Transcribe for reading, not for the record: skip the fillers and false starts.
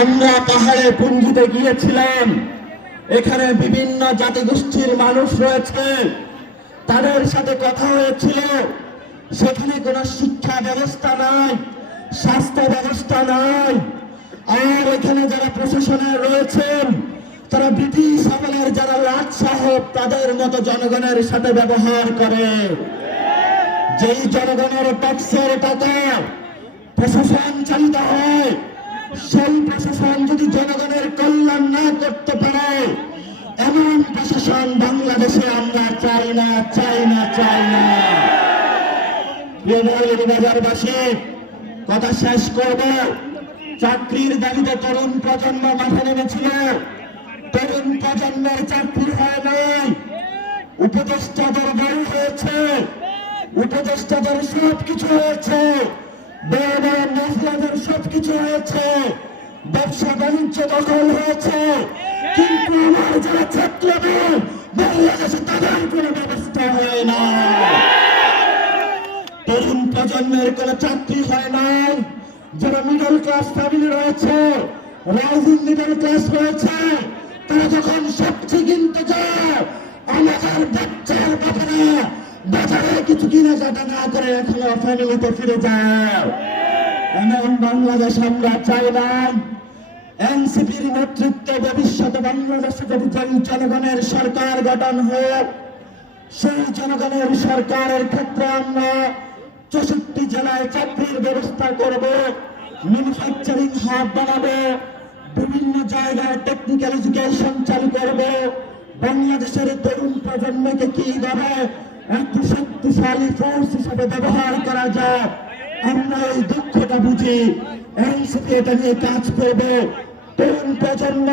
আমরা পাহাড়ে পুঞ্জিতে গিয়েছিলাম। এখানে বিভিন্ন জাতিগোষ্ঠীর মানুষ রয়েছে, তাদের সাথে কথা হয়েছিল। সেখানে কোনো শিক্ষা ব্যবস্থা নাই, স্বাস্থ্য ব্যবস্থা নাই। আর এখানে যারা প্রশাসনে রয়েছেন তারা ব্রিটিশ আমলের যারা লাট সাহেব তাদের মতো জনগণের সাথে ব্যবহার করে। যেই জনগণের ট্যাক্সের টাকা প্রশাসন চালিত হয়, সেই প্রশাসন যদি জনগণের কল্যাণ না করতে পারে, এমন প্রশাসন বাংলাদেশে আমরা চাই না, চাই না, চাই না। বাজারবাসী, কথা শেষ করব। চাকরির দাবিতে তরুণ প্রজন্ম মাঠে নেমেছিল। তরুণ প্রজন্মের চাকরি হয় নাই, উপদেষ্টাদের বাড়ি হয়েছে, উপদেষ্টাদের সবকিছু হয়েছে, মহিলাদের সবকিছু হয়েছে, ব্যবসা বাণিজ্য দখল হয়েছে, কিন্তু আমার যারা ছাত্রদের বাংলাদেশে তাদের কোনো ব্যবস্থা হয় না। তরুণ প্রজন্মের কোনো চাকরি হয় নাই। যারা মিডল ক্লাস ফ্যামিলি রয়েছে, রাইজিং মিডল ক্লাস রয়েছে, তারা যখন সবচেয়ে কিনতে যায়, আমাদের বাচ্চার ব্যাপারে বাজারে কিছু কিনে কাটা না করে এখনো ফ্যামিলিতে ফিরে যায়। এমন বাংলাদেশ আমরা চাই না। এনসিপির নেতৃত্বে ভবিষ্যতে বাংলাদেশে যদি জনগণের সরকার গঠন হোক, সেই জনগণের সরকারের ক্ষেত্রে আমরা 64 জেলায় চাকরির ব্যবস্থা করব, ম্যানুফ্যাকচারিং হাব বানাবো, বিভিন্ন জায়গায় টেকনিক্যাল এডুকেশন চালু করব। বাংলাদেশের তরুণ প্রজন্মকে কিভাবে একটি শক্তিশালী ফোর্স হিসেবে ব্যবহার করা যায়, আমরা এই দুঃখটা বুঝি। এনসিপি এটা নিয়ে কাজ করব। তরুণ প্রজন্ম